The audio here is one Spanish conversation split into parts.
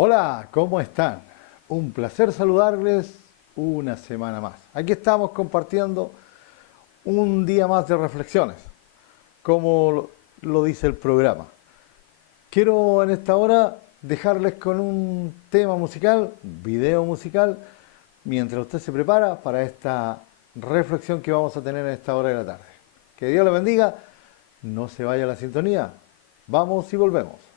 Hola, ¿cómo están? Un placer saludarles una semana más. Aquí estamos compartiendo un día más de reflexiones, como lo dice el programa. Quiero en esta hora dejarles con un tema musical, video musical, mientras usted se prepara para esta reflexión que vamos a tener en esta hora de la tarde. Que Dios le bendiga, no se vaya a la sintonía. Vamos y volvemos.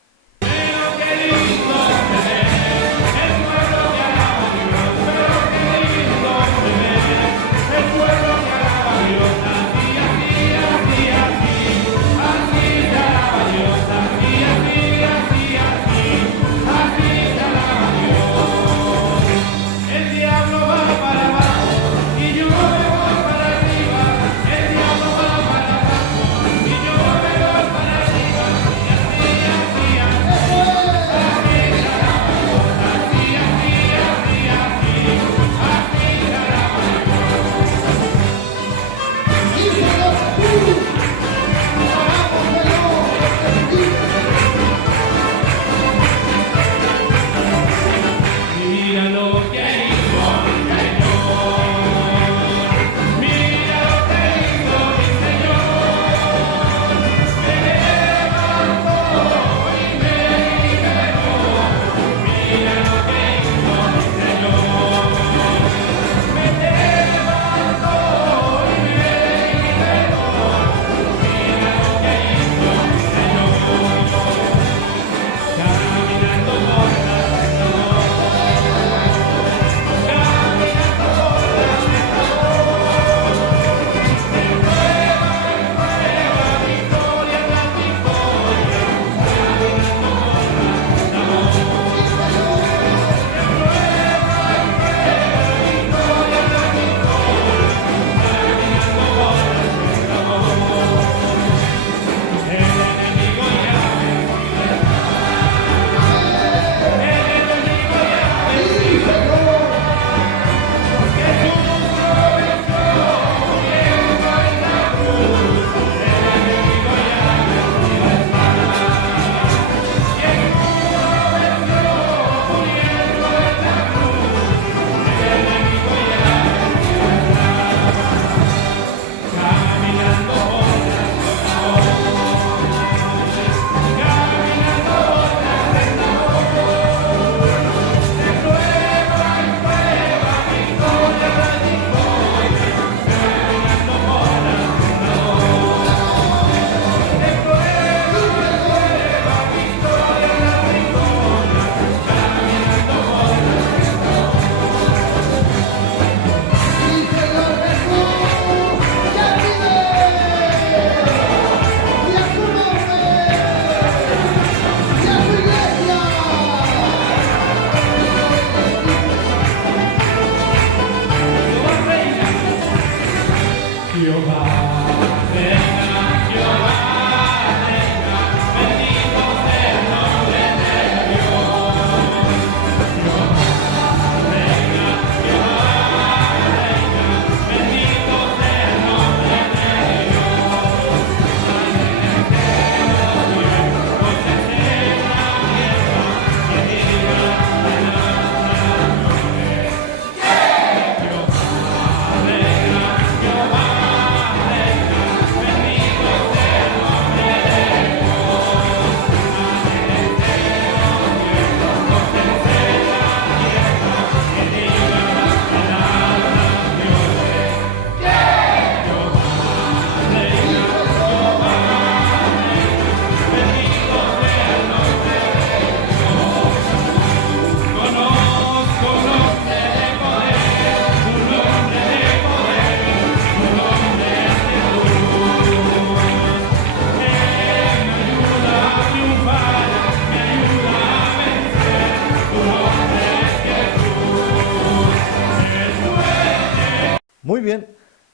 Muy bien,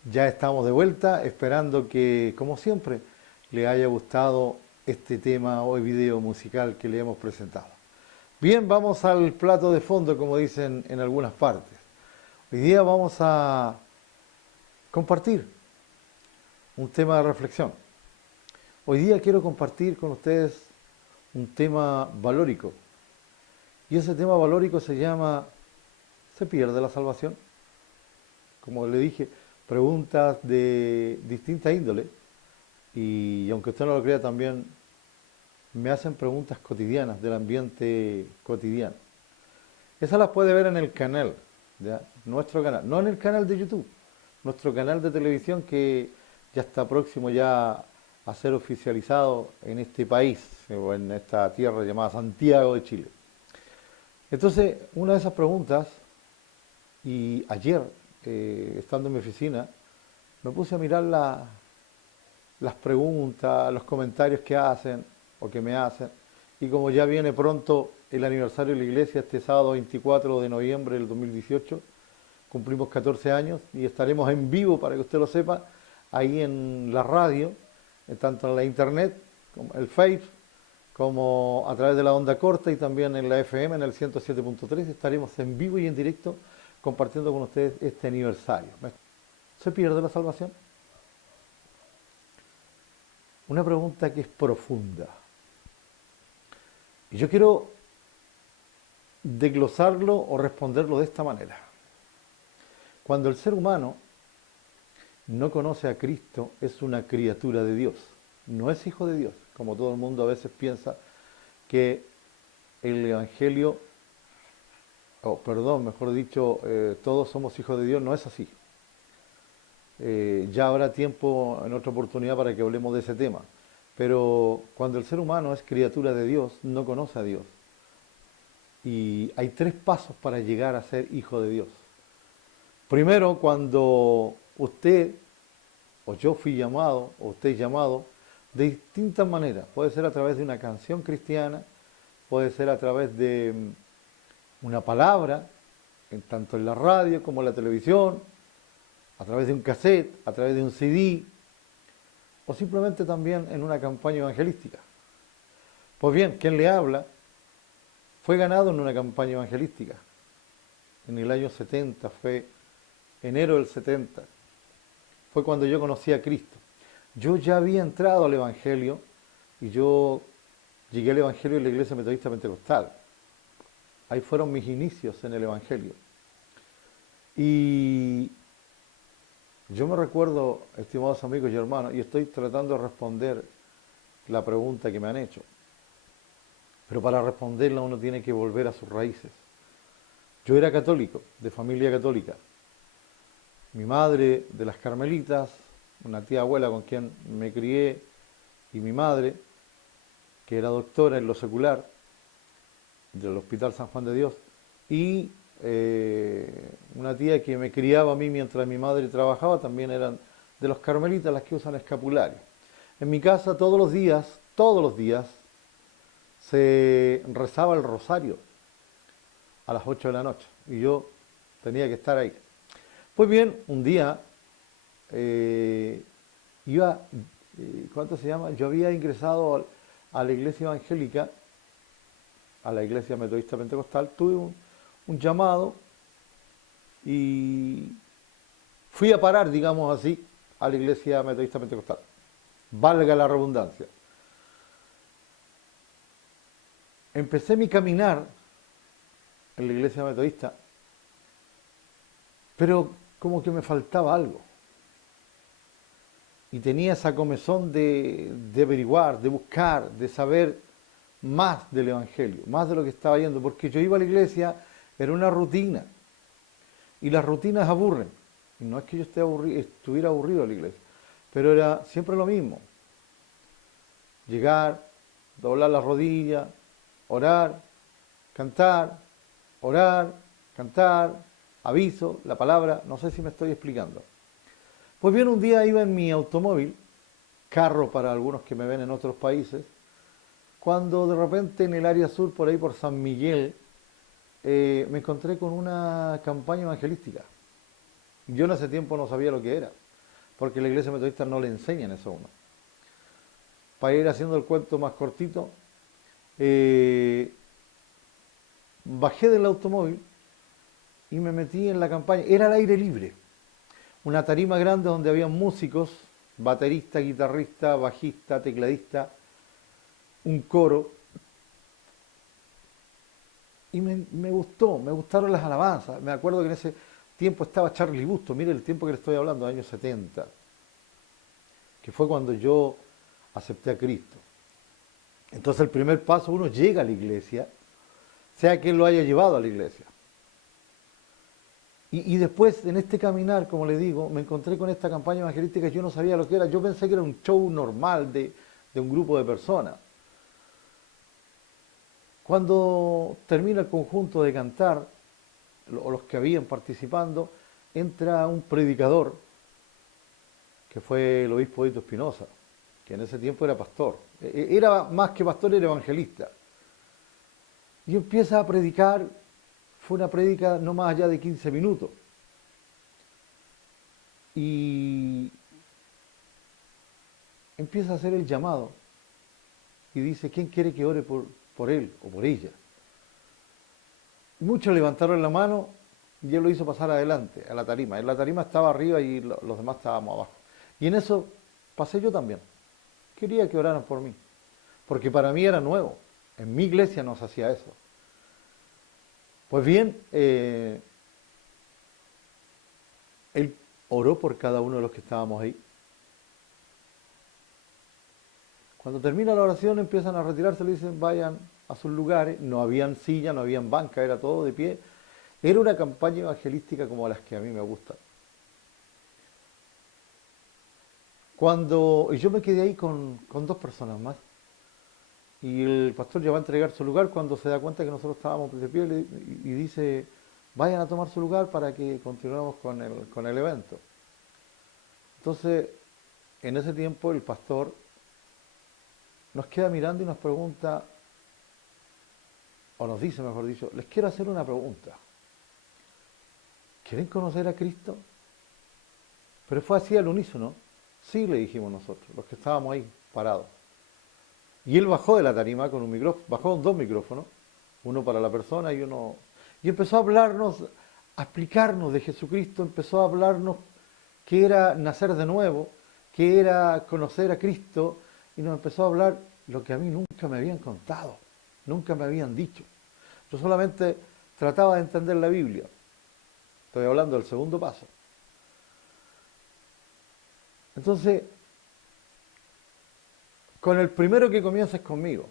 ya estamos de vuelta, esperando que, como siempre, le haya gustado este tema o video musical que le hemos presentado. Bien, vamos al plato de fondo, como dicen en algunas partes. Hoy día vamos a compartir un tema de reflexión. Hoy día quiero compartir con ustedes un tema valórico Y ese tema valórico se llama ¿se pierde la salvación? Como le dije, preguntas de distinta índole y aunque usted no lo crea también me hacen preguntas cotidianas del ambiente cotidiano. Esas las puede ver en el canal, ¿ya? Nuestro canal, no en el canal de YouTube, nuestro canal de televisión que ya está próximo ya a ser oficializado en este país o en esta tierra llamada Santiago de Chile. Entonces, una de esas preguntas, y ayer, estando en mi oficina, me puse a mirar las preguntas, los comentarios que hacen o que me hacen, y como ya viene pronto el aniversario de la iglesia, este sábado 24 de noviembre del 2018, cumplimos 14 años y estaremos en vivo, para que usted lo sepa, ahí en la radio, tanto en la internet, como el Facebook, como a través de la onda corta y también en la FM, en el 107.3, estaremos en vivo y en directo compartiendo con ustedes este aniversario. ¿Se pierde la salvación? Una pregunta que es profunda. Y yo quiero desglosarlo o responderlo de esta manera. Cuando el ser humano no conoce a Cristo, es una criatura de Dios, no es hijo de Dios, como todo el mundo a veces piensa que el Evangelio, mejor dicho, todos somos hijos de Dios, no es así. Ya habrá tiempo en otra oportunidad para que hablemos de ese tema, pero cuando el ser humano es criatura de Dios, no conoce a Dios. Y hay 3 pasos para llegar a ser hijo de Dios. Primero, cuando usted o yo fui llamado, o usted es llamado, de distintas maneras. Puede ser a través de una canción cristiana, puede ser a través de una palabra, tanto en la radio como en la televisión, a través de un cassette, a través de un CD, o simplemente también en una campaña evangelística. Pues bien, quien le habla fue ganado en una campaña evangelística. En el año 70, fue enero del 70. Fue cuando yo conocí a Cristo. Yo ya había entrado al Evangelio y yo llegué al Evangelio en la Iglesia Metodista Pentecostal. Ahí fueron mis inicios en el Evangelio. Y yo me recuerdo, estimados amigos y hermanos, y estoy tratando de responder la pregunta que me han hecho. Pero para responderla uno tiene que volver a sus raíces. Yo era católico, de familia católica. Mi madre de las Carmelitas, una tía abuela con quien me crié, y mi madre, que era doctora en lo secular del Hospital San Juan de Dios, y una tía que me criaba a mí mientras mi madre trabajaba, también eran de los Carmelitas, las que usan escapulario. En mi casa todos los días, se rezaba el rosario a las 8 de la noche, y yo tenía que estar ahí. Pues bien, un día yo había ingresado a la iglesia evangélica, a la iglesia metodista pentecostal, tuve un llamado y fui a parar, digamos así, a la iglesia metodista pentecostal. Valga la redundancia. Empecé mi caminar en la iglesia metodista, pero como que me faltaba algo. Y tenía esa comezón de averiguar, de buscar, de saber más del Evangelio, más de lo que estaba yendo, porque yo iba a la iglesia, era una rutina, y las rutinas aburren. Y no es que yo estuviera aburrido en la iglesia, pero era siempre lo mismo. Llegar, doblar las rodillas, orar, cantar, aviso, la palabra, no sé si me estoy explicando. Pues bien, un día iba en mi automóvil, carro para algunos que me ven en otros países, cuando de repente en el área sur, por ahí por San Miguel, me encontré con una campaña evangelística. Yo en ese tiempo no sabía lo que era, porque la iglesia metodista no le enseñan eso a uno. Para ir haciendo el cuento más cortito, bajé del automóvil y me metí en la campaña. Era al aire libre, una tarima grande donde había músicos, baterista, guitarrista, bajista, tecladista, un coro. Y me gustó, me gustaron las alabanzas. Me acuerdo que en ese tiempo estaba Charlie Busto, mire el tiempo que le estoy hablando, años 70, que fue cuando yo acepté a Cristo. Entonces el primer paso, uno llega a la iglesia, sea quien lo haya llevado a la iglesia. Y después, en este caminar, como le digo, me encontré con esta campaña evangelística que yo no sabía lo que era. Yo pensé que era un show normal de un grupo de personas. Cuando termina el conjunto de cantar, o los que habían participando, entra un predicador, que fue el obispo Dito Espinosa, que en ese tiempo era pastor. Era más que pastor, era evangelista. Y empieza a predicar. Fue una prédica no más allá de 15 minutos. Y empieza a hacer el llamado. Y dice, ¿quién quiere que ore por él o por ella? Muchos levantaron la mano y él lo hizo pasar adelante, a la tarima. En la tarima estaba arriba y los demás estábamos abajo. Y en eso pasé yo también. Quería que oraran por mí. Porque para mí era nuevo. En mi iglesia no se hacía eso. Pues bien, él oró por cada uno de los que estábamos ahí. Cuando termina la oración empiezan a retirarse, le dicen vayan a sus lugares. No habían silla, no habían banca, era todo de pie. Era una campaña evangelística como las que a mí me gustan. Y yo me quedé ahí con 2 personas más. Y el pastor ya va a entregar su lugar cuando se da cuenta que nosotros estábamos de pie y dice, vayan a tomar su lugar para que continuemos con el evento. Entonces, en ese tiempo el pastor nos queda mirando y nos pregunta, o nos dice, mejor dicho, les quiero hacer una pregunta. ¿Quieren conocer a Cristo? Pero fue así al unísono. Sí, le dijimos nosotros, los que estábamos ahí parados. Y él bajó de la tarima con un micrófono, bajó con 2 micrófonos, uno para la persona y uno... Y empezó a hablarnos, a explicarnos de Jesucristo, empezó a hablarnos qué era nacer de nuevo, qué era conocer a Cristo, y nos empezó a hablar lo que a mí nunca me habían contado, nunca me habían dicho. Yo solamente trataba de entender la Biblia. Estoy hablando del segundo paso. Entonces, con el primero que comienza es conmigo.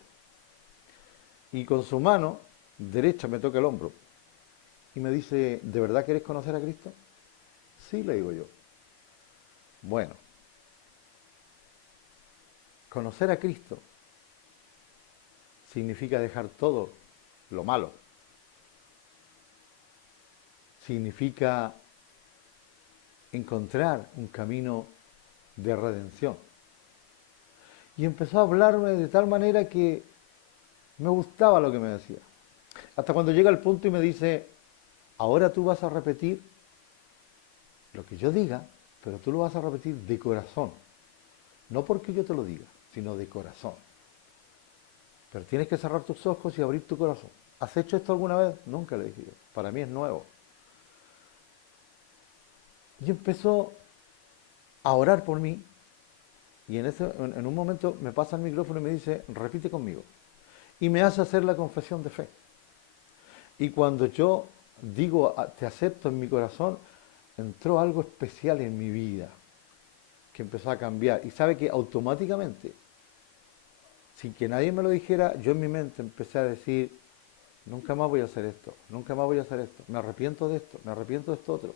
Y con su mano derecha me toca el hombro. Y me dice, ¿de verdad querés conocer a Cristo? Sí, le digo yo. Bueno, conocer a Cristo significa dejar todo lo malo. Significa encontrar un camino de redención. Y empezó a hablarme de tal manera que me gustaba lo que me decía. Hasta cuando llega el punto y me dice, ahora tú vas a repetir lo que yo diga, pero tú lo vas a repetir de corazón. No porque yo te lo diga, sino de corazón. Pero tienes que cerrar tus ojos y abrir tu corazón. ¿Has hecho esto alguna vez? Nunca, le dije yo. Para mí es nuevo. Y empezó a orar por mí. Y en un momento me pasa el micrófono y me dice, repite conmigo. Y me hace hacer la confesión de fe. Y cuando yo digo, te acepto en mi corazón, entró algo especial en mi vida, que empezó a cambiar. Y sabe que automáticamente, sin que nadie me lo dijera, yo en mi mente empecé a decir, nunca más voy a hacer esto, nunca más voy a hacer esto, me arrepiento de esto, me arrepiento de esto otro.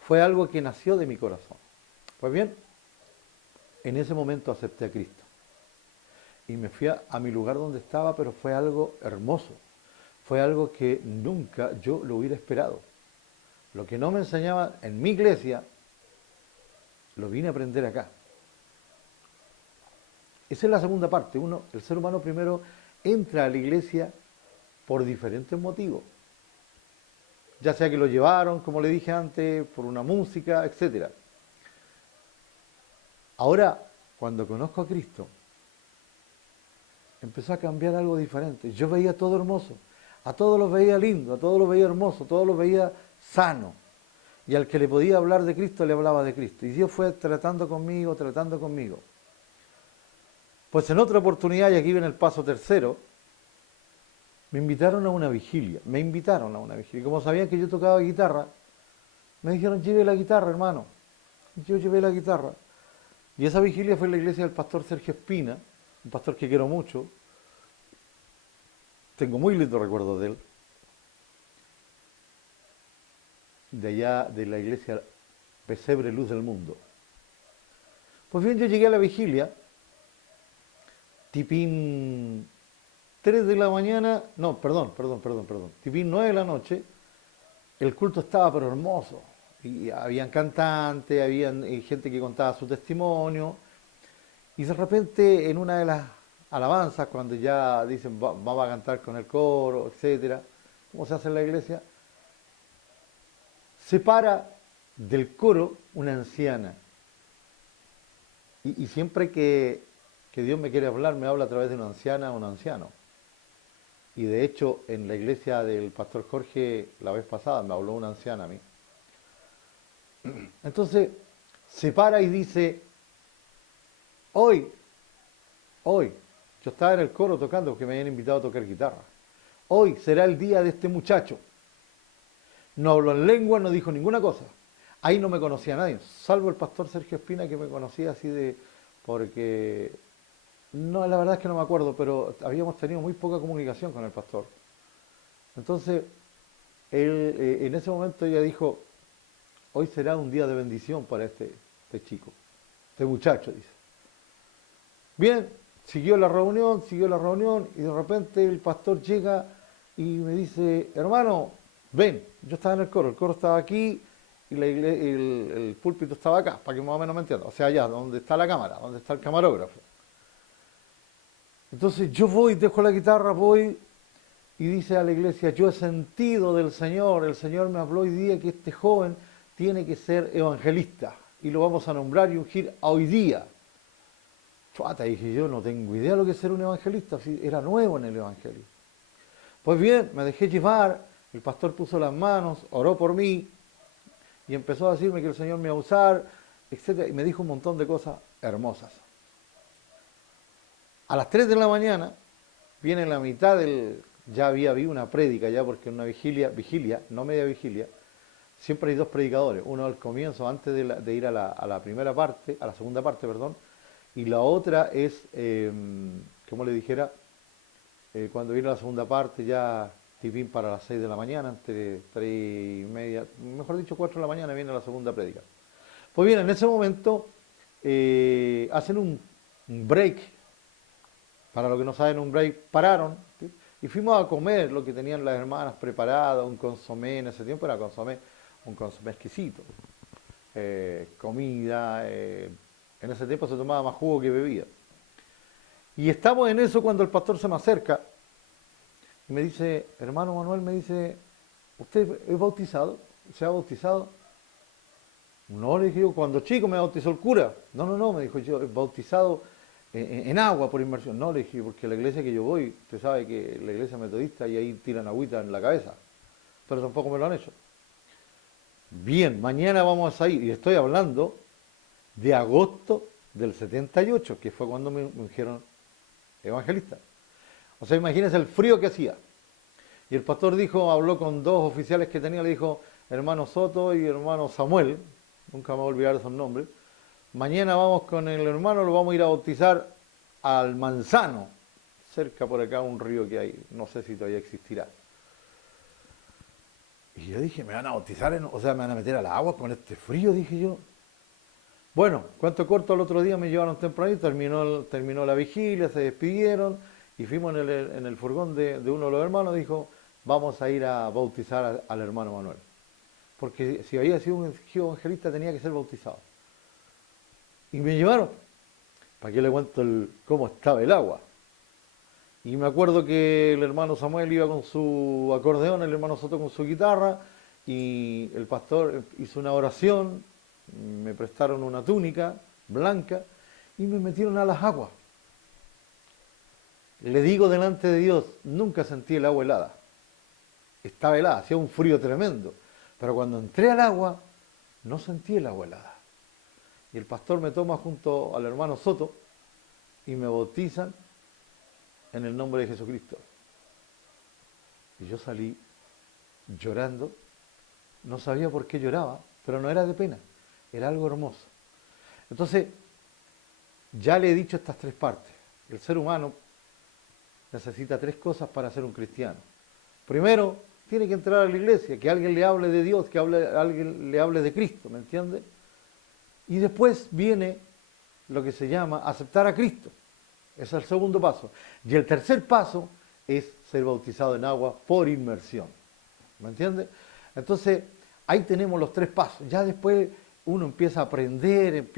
Fue algo que nació de mi corazón. Pues bien, en ese momento acepté a Cristo. Y me fui a mi lugar donde estaba, pero fue algo hermoso. Fue algo que nunca yo lo hubiera esperado. Lo que no me enseñaban en mi iglesia, lo vine a aprender acá. Esa es la segunda parte. El ser humano primero entra a la iglesia por diferentes motivos. Ya sea que lo llevaron, como le dije antes, por una música, etc. Ahora, cuando conozco a Cristo, empezó a cambiar algo diferente. Yo veía todo hermoso, a todos los veía lindo, a todos los veía hermoso, a todos los veía sano. Y al que le podía hablar de Cristo, le hablaba de Cristo. Y Dios fue tratando conmigo. Pues en otra oportunidad, y aquí viene el paso tercero, me invitaron a una vigilia. Y como sabían que yo tocaba guitarra, me dijeron, lleve la guitarra, hermano. Yo llevé la guitarra. Y esa vigilia fue en la iglesia del pastor Sergio Espina, un pastor que quiero mucho. Tengo muy lindo recuerdo de él. De allá, de la iglesia Pesebre Luz del Mundo. Pues bien, yo llegué a la vigilia, tipín 3 de la mañana, no, perdón, tipín 9 de la noche, el culto estaba pero hermoso. Y habían cantantes, habían gente que contaba su testimonio, y de repente en una de las alabanzas, cuando ya dicen vamos a cantar con el coro, etcétera, como se hace en la iglesia, se para del coro una anciana. Y siempre que Dios me quiere hablar, me habla a través de una anciana o un anciano. Y de hecho, en la iglesia del pastor Jorge, la vez pasada, me habló una anciana a mí. Entonces, se para y dice, hoy, yo estaba en el coro tocando porque me habían invitado a tocar guitarra. Hoy será el día de este muchacho. No habló en lengua, no dijo ninguna cosa. Ahí no me conocía a nadie, salvo el pastor Sergio Espina, que me conocía así porque, no, la verdad es que no me acuerdo, pero habíamos tenido muy poca comunicación con el pastor. Entonces, él, en ese momento ella dijo, hoy será un día de bendición para este chico, este muchacho, dice. Bien, siguió la reunión, y de repente el pastor llega y me dice, hermano, ven, yo estaba en el coro estaba aquí, y el púlpito estaba acá, para que más o menos me entiendan, o sea, allá, donde está la cámara, donde está el camarógrafo. Entonces yo voy, dejo la guitarra, voy, y dice a la iglesia, yo he sentido del Señor, el Señor me habló hoy día que este joven tiene que ser evangelista, y lo vamos a nombrar y ungir a hoy día. Chuata, dije, yo no tengo idea de lo que es ser un evangelista, era nuevo en el evangelio. Pues bien, me dejé llevar, el pastor puso las manos, oró por mí, y empezó a decirme que el Señor me iba a usar, etc. Y me dijo un montón de cosas hermosas. A las 3 de la mañana, viene la mitad ya había habido una prédica ya, porque en una vigilia, no media vigilia, siempre hay dos predicadores, uno al comienzo, antes de ir a la primera parte, a la segunda parte, perdón, y la otra es, como le dijera, cuando viene la segunda parte ya tipín para las 6 de la mañana, entre 3 y media, mejor dicho 4 de la mañana viene la segunda prédica. Pues bien, en ese momento hacen un break, para los que no saben un break, pararon, ¿sí? Y fuimos a comer lo que tenían las hermanas preparado, un consomé, en ese tiempo era un consomé exquisito, comida, en ese tiempo se tomaba más jugo que bebida. Y estamos en eso cuando el pastor se me acerca y me dice, hermano Manuel, me dice, ¿usted es bautizado? ¿Se ha bautizado? No, le dije yo, cuando chico me bautizó el cura. No, me dijo yo, bautizado en agua por inmersión. No, le dije, porque la iglesia que yo voy, usted sabe que la iglesia metodista y ahí tiran agüita en la cabeza. Pero tampoco me lo han hecho. Bien, mañana vamos a ir, y estoy hablando de agosto del 78, que fue cuando me ungieron evangelista. O sea, imagínense el frío que hacía. Y el pastor dijo, habló con dos oficiales que tenía, le dijo, hermano Soto y hermano Samuel, nunca me voy a olvidar esos nombres, mañana vamos con el hermano, lo vamos a ir a bautizar al Manzano, cerca por acá un río que hay, no sé si todavía existirá. Y yo dije, ¿me van a bautizar? O sea, ¿me van a meter al agua con este frío? Dije yo. Bueno, cuento corto, al otro día me llevaron tempranito, terminó la vigilia, se despidieron y fuimos en el furgón de uno de los hermanos, dijo, vamos a ir a bautizar al hermano Manuel. Porque si había sido un evangelista tenía que ser bautizado. Y me llevaron. ¿Para qué le cuento cómo estaba el agua? Y me acuerdo que el hermano Samuel iba con su acordeón, el hermano Soto con su guitarra, y el pastor hizo una oración, me prestaron una túnica blanca y me metieron a las aguas. Le digo delante de Dios, nunca sentí el agua helada. Estaba helada, hacía un frío tremendo. Pero cuando entré al agua, no sentí el agua helada. Y el pastor me toma junto al hermano Soto y me bautizan en el nombre de Jesucristo. Y yo salí llorando, no sabía por qué lloraba, pero no era de pena, era algo hermoso. Entonces, ya le he dicho estas tres partes. El ser humano necesita tres cosas para ser un cristiano. Primero, tiene que entrar a la iglesia, que alguien le hable de Dios, que alguien le hable de Cristo, ¿me entiende? Y después viene lo que se llama aceptar a Cristo. Ese es el segundo paso. Y el tercer paso es ser bautizado en agua por inmersión. ¿Me entiende? Entonces, ahí tenemos los tres pasos. Ya después uno empieza a aprender,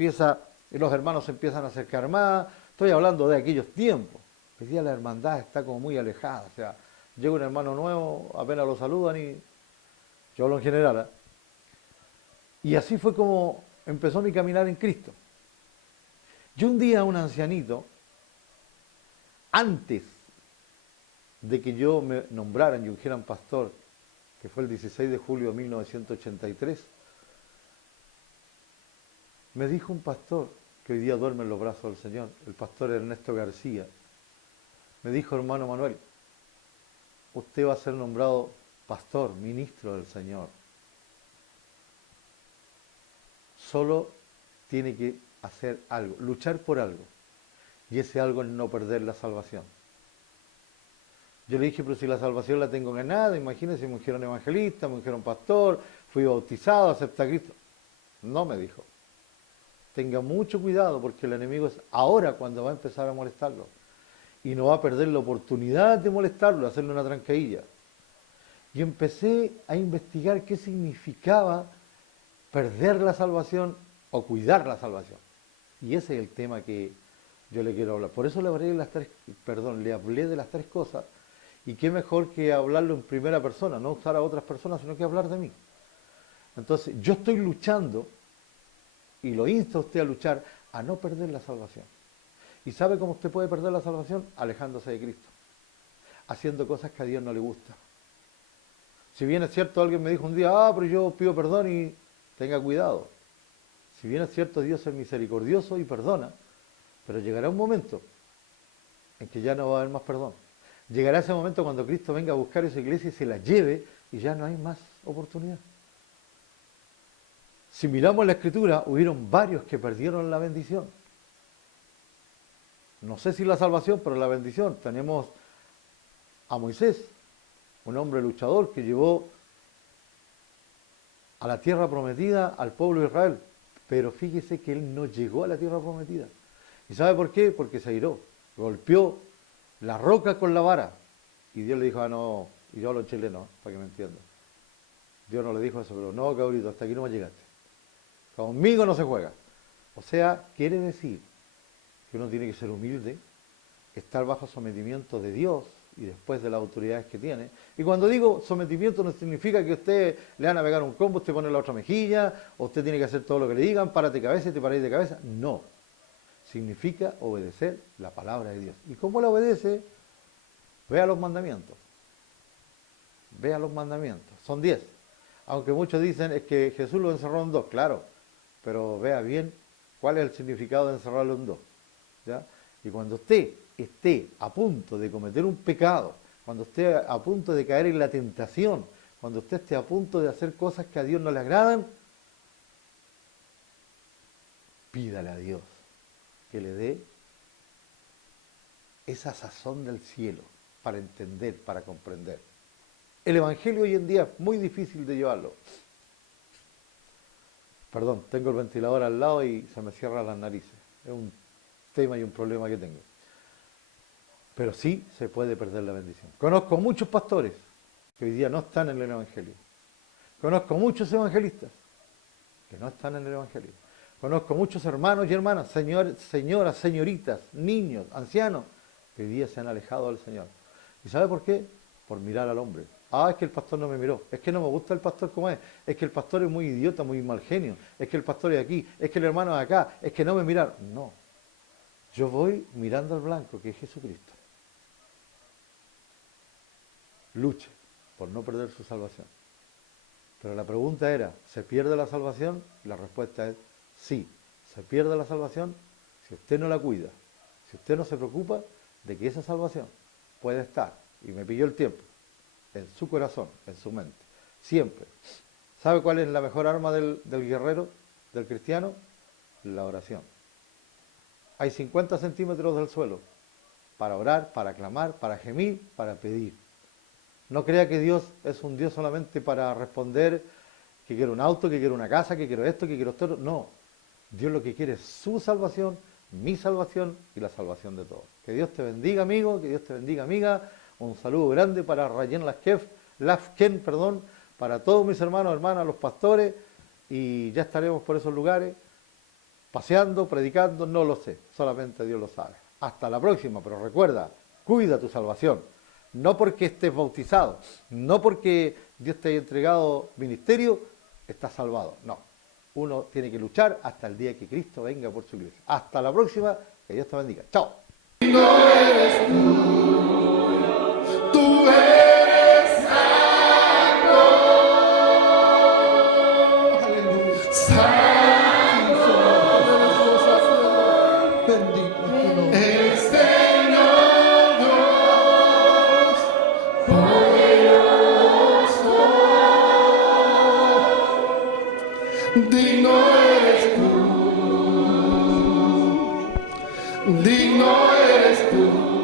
los hermanos se empiezan a acercar más. Estoy hablando de aquellos tiempos. Hoy día la hermandad está como muy alejada. O sea, llega un hermano nuevo, apenas lo saludan y yo hablo en general. Y así fue como empezó mi caminar en Cristo. Yo un día, un ancianito, antes de que yo me nombraran y ungieran pastor, que fue el 16 de julio de 1983, me dijo un pastor que hoy día duerme en los brazos del Señor, el pastor Ernesto García, me dijo: hermano Manuel, usted va a ser nombrado pastor, ministro del Señor. Solo tiene que hacer algo, luchar por algo. Y ese algo es no perder la salvación. Yo le dije: pero si la salvación la tengo ganada, imagínense, me ungieron evangelista, me ungieron pastor, fui bautizado, acepté a Cristo. No, me dijo. Tenga mucho cuidado porque el enemigo es ahora cuando va a empezar a molestarlo. Y no va a perder la oportunidad de molestarlo, de hacerle una trancailla. Y empecé a investigar qué significaba perder la salvación o cuidar la salvación. Y ese es el tema que yo le quiero hablar. Por eso le hablé de las tres cosas. Y qué mejor que hablarlo en primera persona, no usar a otras personas, sino que hablar de mí. Entonces, yo estoy luchando, y lo insto a usted a luchar, a no perder la salvación. ¿Y sabe cómo usted puede perder la salvación? Alejándose de Cristo, haciendo cosas que a Dios no le gusta. Si bien es cierto, alguien me dijo un día: pero yo pido perdón, y tenga cuidado. Si bien es cierto, Dios es misericordioso y perdona, pero llegará un momento en que ya no va a haber más perdón. Llegará ese momento cuando Cristo venga a buscar esa iglesia y se la lleve y ya no hay más oportunidad. Si miramos la Escritura, hubieron varios que perdieron la bendición. No sé si la salvación, pero la bendición. Tenemos a Moisés, un hombre luchador que llevó a la tierra prometida al pueblo de Israel. Pero fíjese que él no llegó a la tierra prometida. ¿Y sabe por qué? Porque se airó, golpeó la roca con la vara. Y Dios le dijo: no, y yo hablo en chileno, para que me entiendan. Dios no le dijo eso, pero: no, cabrito, hasta aquí no me llegaste. Conmigo no se juega. O sea, quiere decir que uno tiene que ser humilde, estar bajo sometimiento de Dios y después de las autoridades que tiene. Y cuando digo sometimiento no significa que usted le van a pegar un combo, usted pone la otra mejilla, o usted tiene que hacer todo lo que le digan, párate cabeza y te paráis de cabeza. No. Significa obedecer la palabra de Dios. ¿Y cómo la obedece? Vea los mandamientos. Vea los mandamientos. Son 10. Aunque muchos dicen es que Jesús lo encerró en 2, claro. Pero vea bien cuál es el significado de encerrarlo en 2. ¿Ya? Y cuando usted esté a punto de cometer un pecado, cuando esté a punto de caer en la tentación, cuando usted esté a punto de hacer cosas que a Dios no le agradan, pídale a Dios que le dé esa sazón del cielo para entender, para comprender. El Evangelio hoy en día es muy difícil de llevarlo. Perdón, tengo el ventilador al lado y se me cierran las narices. Es un tema y un problema que tengo. Pero sí se puede perder la bendición. Conozco muchos pastores que hoy día no están en el Evangelio. Conozco muchos evangelistas que no están en el Evangelio. Conozco muchos hermanos y hermanas, señoras, señoritas, niños, ancianos, que hoy día se han alejado del Señor. ¿Y sabe por qué? Por mirar al hombre. Es que el pastor no me miró, es que no me gusta el pastor como es que el pastor es muy idiota, muy mal genio, es que el pastor es aquí, es que el hermano es acá, es que no me miraron. No, yo voy mirando al blanco, que es Jesucristo. Luche por no perder su salvación. Pero la pregunta era: ¿se pierde la salvación? Y la respuesta es sí, se pierde la salvación si usted no la cuida, si usted no se preocupa de que esa salvación puede estar, y me pilló el tiempo, en su corazón, en su mente. Siempre. ¿Sabe cuál es la mejor arma del guerrero, del cristiano? La oración. Hay 50 centímetros del suelo para orar, para clamar, para gemir, para pedir. No crea que Dios es un Dios solamente para responder que quiero un auto, que quiero una casa, que quiero esto, que quiero esto. No. Dios lo que quiere es su salvación, mi salvación y la salvación de todos. Que Dios te bendiga, amigo, que Dios te bendiga, amiga. Un saludo grande para Rayen Lafken, para todos mis hermanos, hermanas, los pastores, y ya estaremos por esos lugares, paseando, predicando, no lo sé, solamente Dios lo sabe. Hasta la próxima, pero recuerda, cuida tu salvación. No porque estés bautizado, no porque Dios te haya entregado ministerio, estás salvado. No, uno tiene que luchar hasta el día que Cristo venga por su iglesia. Hasta la próxima, que Dios te bendiga. Chao. No eres tú eres santo. Aleluya. Santo. Bendito tu nombre. El Señor Dios poderoso. Digno eres tú. Digno eres tú.